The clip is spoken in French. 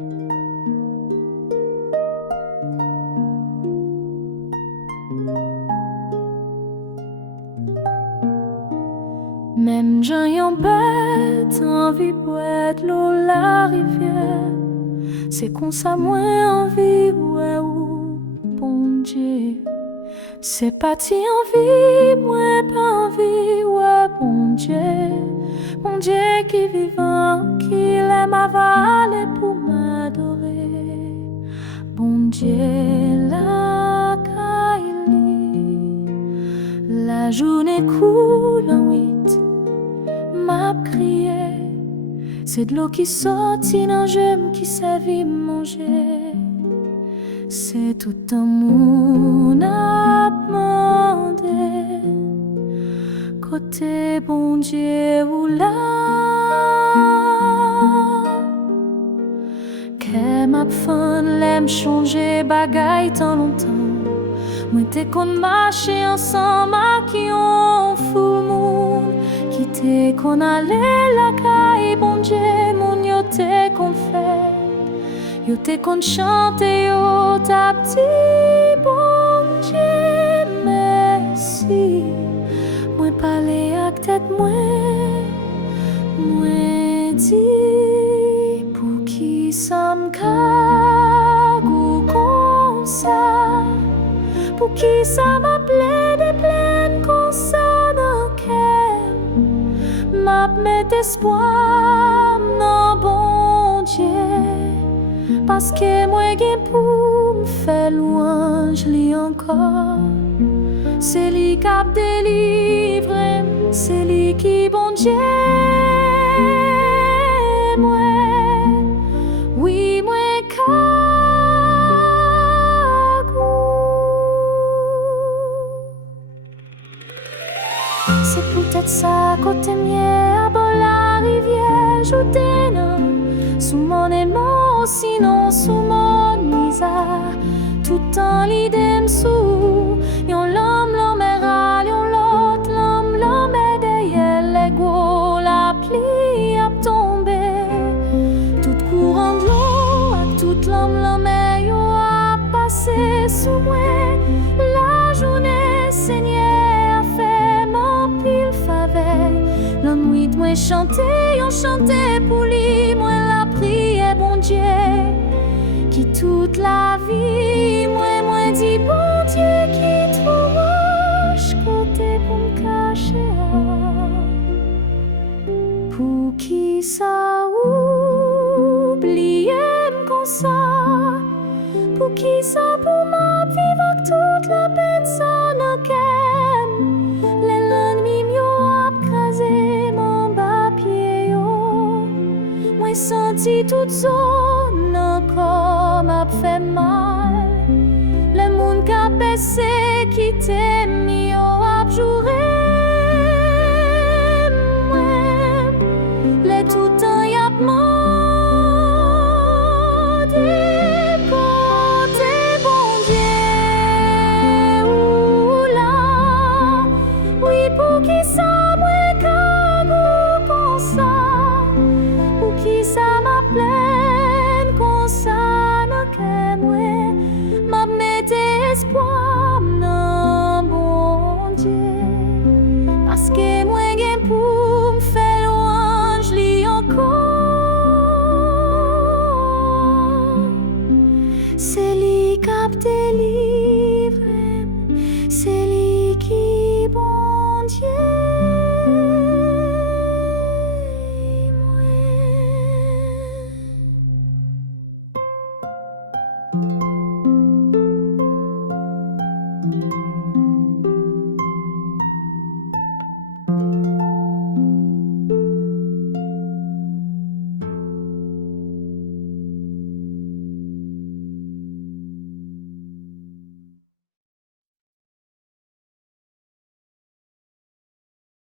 Même j'en bête, envie boire l'eau la rivière. C'est qu'on ça moins envie, ouais, ou bon Dieu. C'est parti envie, moins pas envie, ouais, bon Dieu qui vivant, qui l'aime avaler pour m'adorer. Bon Dieu, la Kaili, la journée coule en huit, m'a crié. C'est de l'eau qui sortit dans j'aime qui savait manger. C'est tout un monde à demander. Côté bon Dieu ou là, que ma fan l'aime changer bagaille tant longtemps. Moi t'es qu'on marche ensemble qui on fout monde. Qui t'es qu'on allait la caille bon Dieu mon yo t'es qu'on fait. Yo t'es qu'on chante yo ta petit bon Dieu merci. Moi parler avec tête moi dit pour qui ça m'cagou comme ça. Pour qui ça m'appelait des plaines comme ça dans cœur. M'a met espoir non bon Dieu. Parce que moi j'ai pour me faire louange li encore. C'est lui qui a délivré, c'est lui qui bon Dieu. Moi, oui moi c'est peut-être ça côté mien à bord la rivière j'étais sous mon aimant sinon sous mon misère tout en l'idée m'sous yon l'homme est râle yon l'homme est derrière les gros la pluie a tombé tout courant de l'eau à tout l'homme est yo a passé sous moi la journée saignée. La nuit, moi chantais, on chantait pour lui, moi la prière, bon Dieu, qui toute la vie, moi dit, bon Dieu, qui trouve côté pour me cacher. Pour qui ça oublie comme ça, pour qui ça pour ma vivre avec toute la peine, ça n'a qu'à. Senti toute zone encore m'a fait mal. Le monde qu'a baissé qui t'aime, yo a juré.